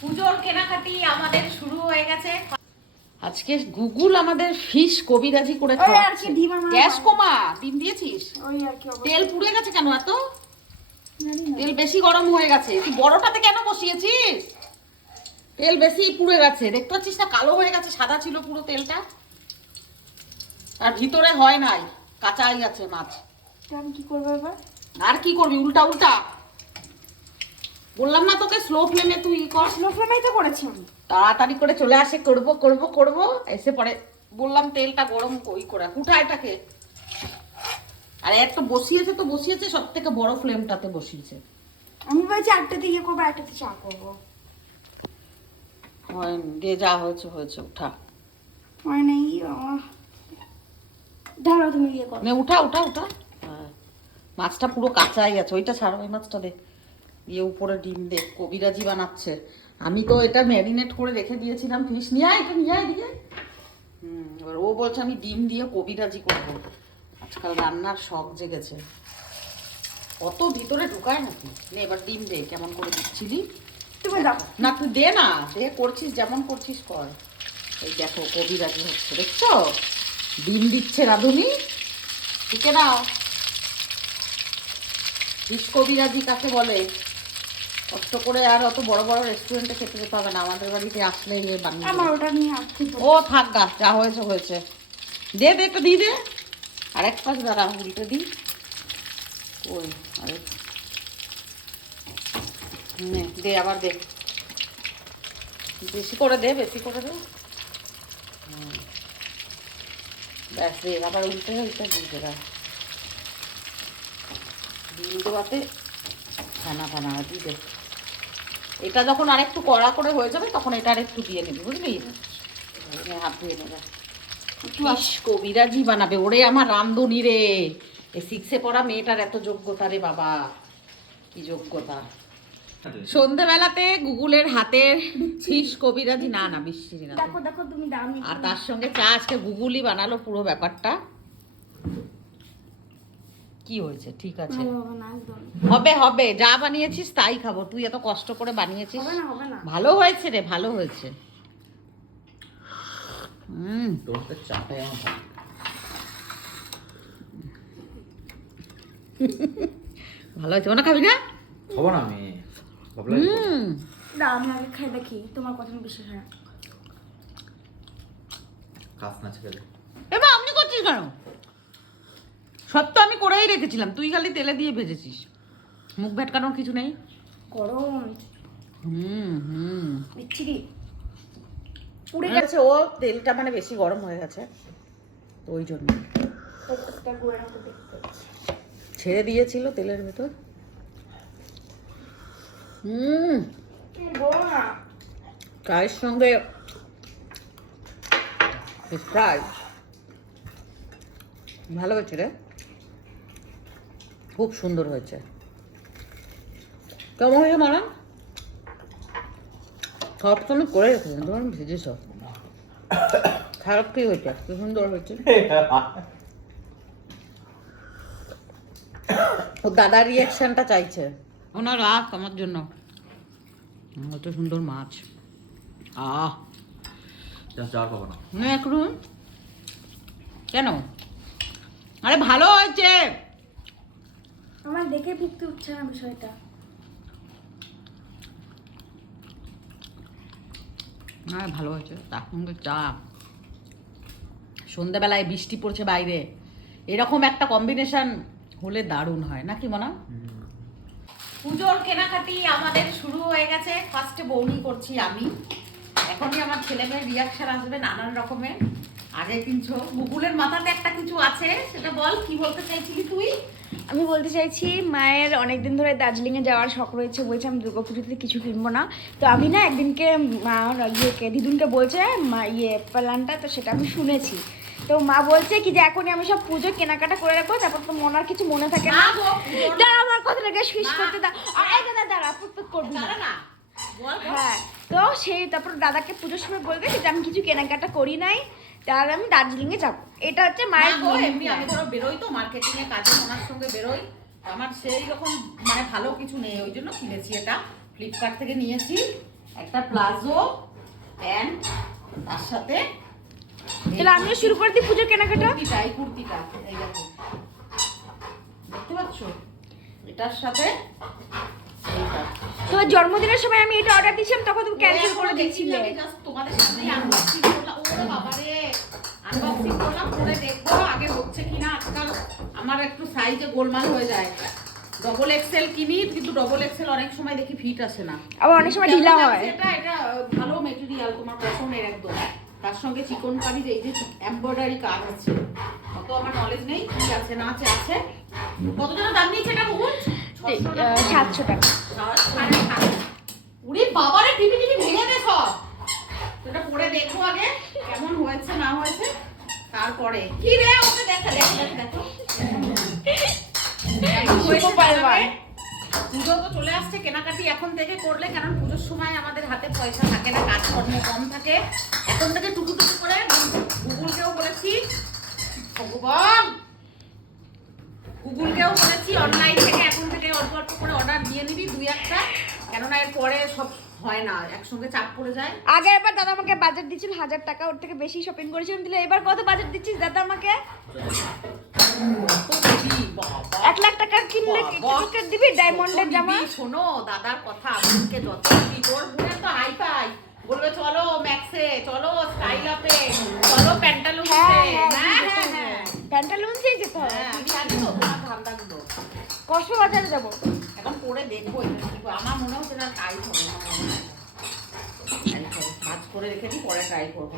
পুজোর কেনাকাটি আমাদের শুরু হয়ে গেছে। আজকে গুগল আমাদের ফিশ কবিরাজি করে খাওয়াচ্ছে। গ্যাস কমা, ডিম দিয়েছিস? ওই আর কি তেল পুড়ে গেছে কেন এত? তেল বেশি গরম হয়ে গেছে। তুই বড়টাতে কেন বসিয়েছিস? তেল বেশি পুড়ে গেছে, দেখতে পাচ্ছিস না? কালো হয়ে গেছে, সাদা ছিল পুরো তেলটা, আর ভিতরে হয় নাই, কাঁচাই আছে মাছ। আমি কি করবো এবার? আর কি করবি? উল্টা উল্টা বললাম না তোকে, স্লো ফ্লেমে তুই কর। স্লো ফ্লেমেই তো করেছি আমি। তাড়াতাড়ি করে চলে আসে, করব করব করব, এসে পরে বললাম তেলটা গরম ওই করে উঠা এটাকে। আর একটা বসিয়েছে তো বসিয়েছে, সব থেকে বড় ফ্লেমটাতে বসিয়েছে। আমি বলছি একটাতে ইয়ে করবো, একটাতে চা করবো। হয় যে যা হয়েছে হয়েছে, উঠা। হয় নাই ধরো তুমি ইয়ে করো। নে উঠা উঠা উঠা। হ্যাঁ, মাছটা পুরো কাঁচাই আছে, ওইটা ছাড়ো, ওই মাছটা দে। দিয়ে উপরে ডিম দে, কবিরাজি বানাচ্ছে। আমি তো এটা ম্যারিনেট করে রেখে দিয়েছিলাম ফিশ। নিয়ে আয়, এটা নিয়ে আয় দিকে। এবার ও বলছে আমি ডিম দিয়ে কবিরাজি করবো। আজকাল রান্নার শখ জেগেছে, কত ভিতরে ঢুকায় নাকি। নে এবার ডিম দে, কেমন করে দিচ্ছিলি। তুমি দাও না তুই দে না, দে, করছিস যেমন করছিস কর। এই দেখো কবিরাজি হচ্ছে, দেখছো? ডিম দিচ্ছে রাঁধুনি। ঢুকে নাও। ফিশ কবিরাজি কাকে বলে? কষ্ট করে আর অত বড় বড় রেস্টুরেন্টে খেতে যেতে হবে না, আমাদের বাড়িতে আসলে ইয়ে বানিয়ে আমার দেবে। ওটা নিয়ে আসতে ও থাক গা, যা হয়েছে হয়েছে। দে দে, একটু দিয়ে দে। আর এক পাশ দাঁড়া, উল্টে দিই। ওই আরে নে দে, আবার দে, বেশি করে দে, বেশি করে দে। ব্যাস দে, আবার উল্টে উল্টে দিয়ে দে। ডিম দেওয়াতে ছানা ফানা দিয়ে দে। এটা যখন আরেকটু কড়া করে হয়ে যাবে তখন এটা আরেকটু দিয়ে নিবি, বুঝলি? হাত ধুয়ে নেবে। ফিশ কবিরাজি বানাবে, ওরে আমার রান্ধুনি রে। এই 6-এ পড়া মেয়েটার এত যোগ্যতা রে বাবা, কি যোগ্যতা। সন্ধেবেলাতে গুগলের হাতের ফিশ কবিরাজি। না না, বিশ্রী না। দেখো দেখো তুমি দাও। আর তার সঙ্গে চা আজকে গুগলই বানালো পুরো ব্যাপারটা। কি হয়েছে? ঠিক আছে, হবে হবে, যা বানিয়েছিস তাই খাবো। তুই এত কষ্ট করে বানিয়েছিস। হবে না। ভালো হয়েছে রে, ভালো হয়েছে। তোর তো চাটাই আমার ভালো হয়েছে। ওনা খাবি না? খাবো না আমি, ভাবলাম না আমি আগে খাই দেখি, তোমার কথা বিশ্বাস হয় না। কাজ না ছেড়ে। এবার আপনি করছিস কেন? সব তো আমি করেই রেখেছিলাম, তুই খালি তেলে দিয়ে ভেজেছিস। মুখ ভেটকানোর কিছু নেই। গরম বিচ্ছিরি পুড়ে গেছে। ও তেলটা মানে বেশি গরম হয়ে গেছে তো ওই জন্য ছেড়ে দিয়েছিল তেলের ভেতর। চায়ের সঙ্গে ফ্রাই ভালো হয়েছে রে, খুব সুন্দর হয়েছে। কেমন হয়েছে মারা? সব তো আমি করে রেখেছিলাম, তোমার ভেজেছ। খারাপ কি হয়েছে? কি সুন্দর হয়েছে। ও দাদার রিয়াকশনটা চাইছে। ওনার রাখ আমার জন্য। কত সুন্দর মাছ। যাওয়ার পাবো না একটু কেন? আরে ভালো হয়েছে। আমার দেখে বুঝতে উঠছে না বিষয়টা। হ্যাঁ ভালো হয়েছে। তার সঙ্গে চা, সন্ধ্যাবেলায় বৃষ্টি পড়ছে বাইরে, এরকম একটা কম্বিনেশন হলে দারুণ হয় নাকি মনা? পুজোর কেনাকাটি আমাদের শুরু হয়ে গেছে। ফার্স্টে বৌনি করছি আমি, এখনই আমার ছেলে মেয়ের রিয়াকশন আসবে নানান রকমের। আগে কিন্তু গুগলের মাথাতে একটা কিছু আছে, সেটা বল, কি বলতে চাইছিলি তুই? আমি বলতে চাইছি মায়ের অনেকদিন ধরে দার্জিলিংয়ে যাওয়ার শখ রয়েছে, বলছে আমি দুর্গাপুজোতে কিছু কিনবো না। তো আমি না একদিনকে মা ইয়েকে দিদুনকে বলছে মা প্ল্যানটা, তো সেটা আমি শুনেছি। তো মা বলছে কি যে এখনই আমি সব পুজো কেনাকাটা করে রাখবো, তারপর তো মনার কিছু মনে থাকে না। দাঁড়া আমার কথাটাকে শেষ করতে দাও। দাঁড়া পুটপুট করবি না। হ্যাঁ, তো সেই তারপর দাদাকে পুজোর সময় বলবে যে আমি কিছু কেনাকাটা করি নাই, তাহলে আমি দার্জিলিংয়ে যাবো। এটা হচ্ছে মায়ের এমনি আমি ধরো বেরোই তো মার্কেটিং এ কাজে, ওনার সঙ্গে বেরোই, আমার সেই রকম মানে ভালো কিছু নেই, ওই জন্য কিনেছি। এটা ফ্লিপকার্ট থেকে নিয়েছি, একটা প্লাজো প্যান্ট, তার সাথে তাহলে আমিও শুরু করে দিই পুজোর কেনাকাটা। এই কুর্তিটা এই দেখো, দেখতে পাচ্ছ? এটার সাথে এইটা। তোমার জন্মদিনের সময় আমি এটা অর্ডার দিয়েছিলাম, তখন তুমি ক্যান্সেল করে দিয়েছিলে। আমি just তোমাদের সামনেই আনবক্সিং করলাম। ওরে বাবা রে, আনবক্সিং করলাম, পরে দেখবো আগে হচ্ছে কিনা। আজকাল আমার একটু সাইজে গোলমাল হয়ে যায়। ডবল এক্সেল কিনি, কিন্তু ডবল এক্সেল অনেক সময় দেখি ফিট আসে না। আবার অনেক সময় ঢিলা হয়। এটা ভালো মেটেরিয়াল, তোমার পছন্দের একদম। তার সঙ্গে চিকন কারির এই যে এমব্রয়ডারি কাজ আছে। অত আমার নলেজ নেই কি আছে না আছে। কত টাকা দাম নিয়েছে এটা বলুন? 700 টাকা। উড়ি বাবারে, টিভি ভেঙে দে সব। এটা পরে দেখবো আগে কেমন হয়েছে না হয়েছে, তারপরে কি রে ওকে দেখো। পুজো তো চলে আসছে, কেনাকাটি এখন থেকে করলে, কারণ পুজোর সময় আমাদের হাতে পয়সা থাকে না, কাজকর্ম কম থাকে। এখন থেকে টুকু করে গুগলকেও বলেছি, ভগবান গুগলকেও বলেছি অনলাইন থেকে এখন থেকে অল্প অল্প করে অর্ডার দিয়ে নিবি 2-1টা, কেননা এর পরে সব হয় না, একসঙ্গে চাপ পড়ে যায়। আগের একবার দাদা আমাকে বাজেট দিচ্ছিল 1000 টাকা, ওর থেকে বেশি শপিং করেছিলাম। দিলে এবার কত বাজেট দিচ্ছিস দাদা আমাকে? 1 লাখ টাকা কিনলে কি দিবি ডায়মন্ডের জামা? শোনো দাদার কথা, আমাকে যত কি তোর বোনে তো হাই ফাই বলবে, চলো ম্যাক্সে, চলো স্টাইল আপে, চলো প্যান্টালুনসে। হ্যাঁ প্যান্টালুনসেই যেতে হবে। আমি জানি তো তোমার ধান্দাগুলো। কক্সবাজারে যাবো এখন পরে দেখবো এটা কি। আমার মনে হচ্ছে না টাইট হবে না, কাজ করে রেখে দিই, পরে ট্রাই করবো।